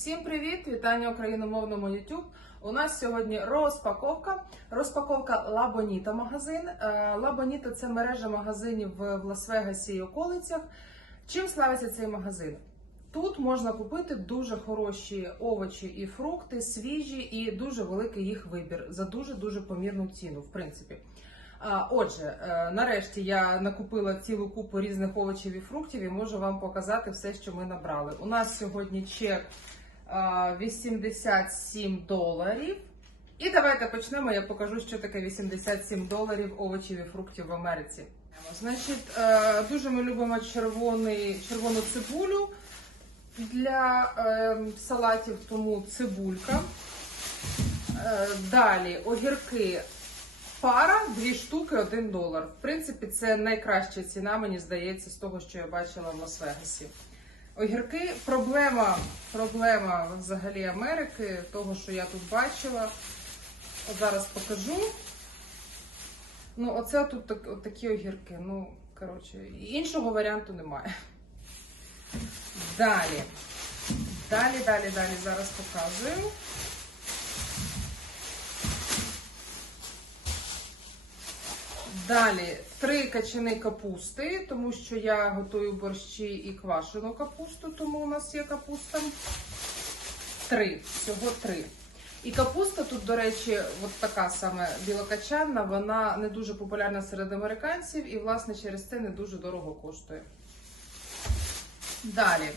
Всім привіт! Вітання україномовному YouTube. У нас сьогодні розпаковка. Розпаковка Лабоніта магазин. Лабоніта це мережа магазинів в Лас-Вегасі і околицях. Чим славиться цей магазин? Тут можна купити дуже хороші овочі і фрукти, свіжі і дуже великий їх вибір за дуже дуже помірну ціну, в принципі. Отже, е, нарешті я накупила цілу купу різних овочів і фруктів і можу вам показати все, що ми набрали. У нас сьогодні чек 87 доларів. І давайте почнемо. Я покажу, що таке 87 доларів овочів і фруктів в Америці. Значить, е, дуже ми любимо червоний, червону цибулю для е, салатів, тому цибулька. Е, Далі огірки Пара, дві штуки, один долар. В принципі, це найкраща ціна, мені здається, з того, що я бачила в Лас-Вегасі. Огірки проблема, проблема взагалі Америки, того, що я тут бачила. От зараз покажу. Ну, оце тут так, от такі огірки. Ну, коротше, іншого варіанту немає. Далі. Далі, далі, далі. Зараз показую. Далі три качани капусти, тому що я готую борщі і квашену капусту, тому у нас є капуста. Три, всього три. І капуста тут, до речі, от така саме білокачанна, вона не дуже популярна серед американців і, власне, через це не дуже дорого коштує. Далі.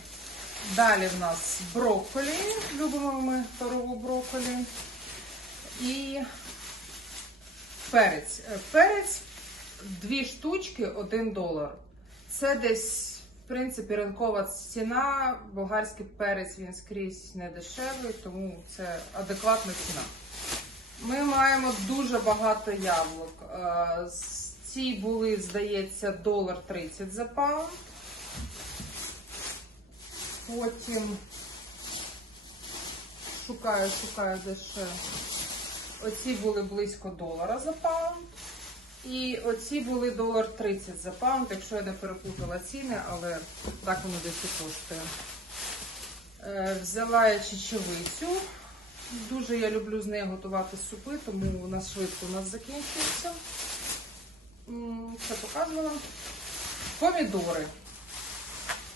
Далі в нас брокколі. Любимо ми парову брокколі. І перець. Е, Перець дві штучки, один долар. Це десь, в принципі, ринкова ціна. Болгарський перець він скрізь не дешевий, тому це адекватна ціна. Ми маємо дуже багато яблук. Е, Ці були, здається, долар 30 за паунд. Потім шукаю, шукаю де ще. Оці були близько долара за паунд. І оці були долар 30 за паунд, якщо я не перепутала ціни, але так воно десь і коштує. Е, взяла я чечевицю. Дуже я люблю з нею готувати супи, тому нас швидко у нас закінчується. Це показувала. Помідори.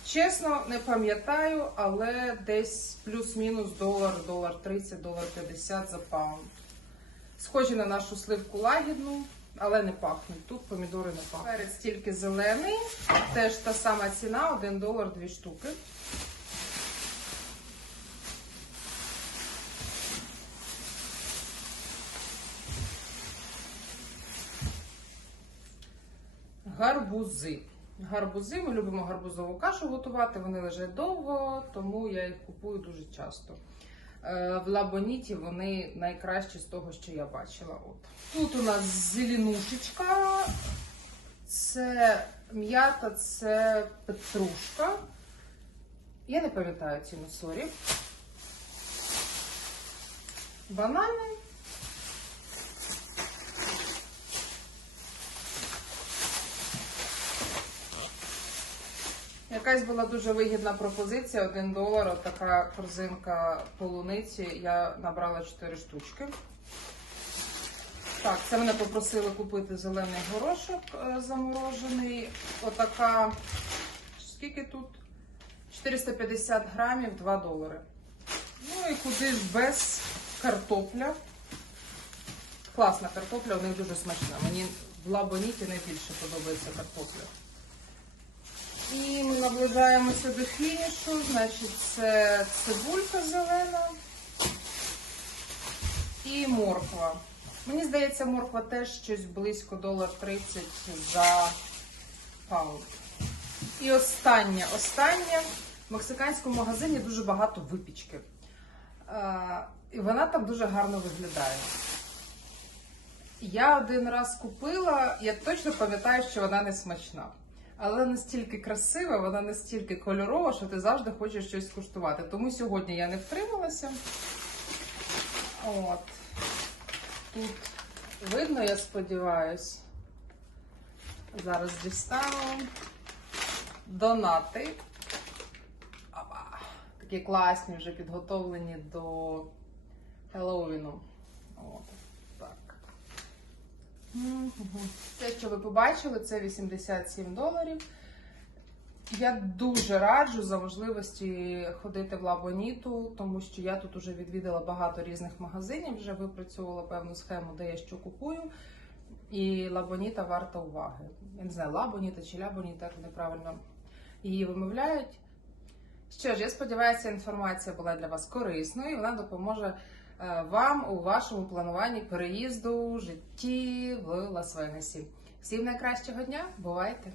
Чесно, не пам'ятаю, але десь плюс-мінус долар, долар 30, долар 50 за паунд. Схожі на нашу сливку лагідну, але не пахнуть. Тут помідори не пахнуть. Перець тільки зелений, теж та сама ціна, 1 долар 2 штуки. Гарбузи. Гарбузи, ми любимо гарбузову кашу готувати, вони лежать довго, тому я їх купую дуже часто. Е, В лабоніті вони найкращі з того, що я бачила. От. Тут у нас зеленушечка, це м'ята, це петрушка. Я не пам'ятаю ціну сорі. Банани. Якась була дуже вигідна пропозиція, 1 долар, от така корзинка полуниці. Я набрала 4 штучки. Так, це мене попросили купити зелений горошок е, заморожений. Отака, скільки тут? 450 грамів, 2 долари. Ну і куди ж без картопля. Класна картопля, у них дуже смачна. Мені в лабоніті найбільше подобається картопля. І ми наближаємося до фінішу. Значить, це цибулька зелена і морква. Мені здається, морква теж щось близько долар 30 за паунд. І останнє, останнє. В мексиканському магазині дуже багато випічки. Е, І вона там дуже гарно виглядає. Я один раз купила, я точно пам'ятаю, що вона не смачна. Але настільки красива, вона настільки кольорова, що ти завжди хочеш щось куштувати. Тому сьогодні я не втрималася. От. Тут видно, я сподіваюсь. Зараз дістану. Донати. Опа. такі класні, вже підготовлені до Хеллоуіну. От. Те, що ви побачили, це 87 доларів. Я дуже раджу за можливості ходити в Лабоніту, тому що я тут вже відвідала багато різних магазинів, вже випрацьовувала певну схему, де я що купую. І Лабоніта варта уваги. Я не знаю, Лабоніта чи Лябоніта, як неправильно її вимовляють. Що ж, я сподіваюся, інформація була для вас корисною і вона допоможе вам у вашому плануванні переїзду житті в Лас-Вегасі. Всім найкращого дня, бувайте!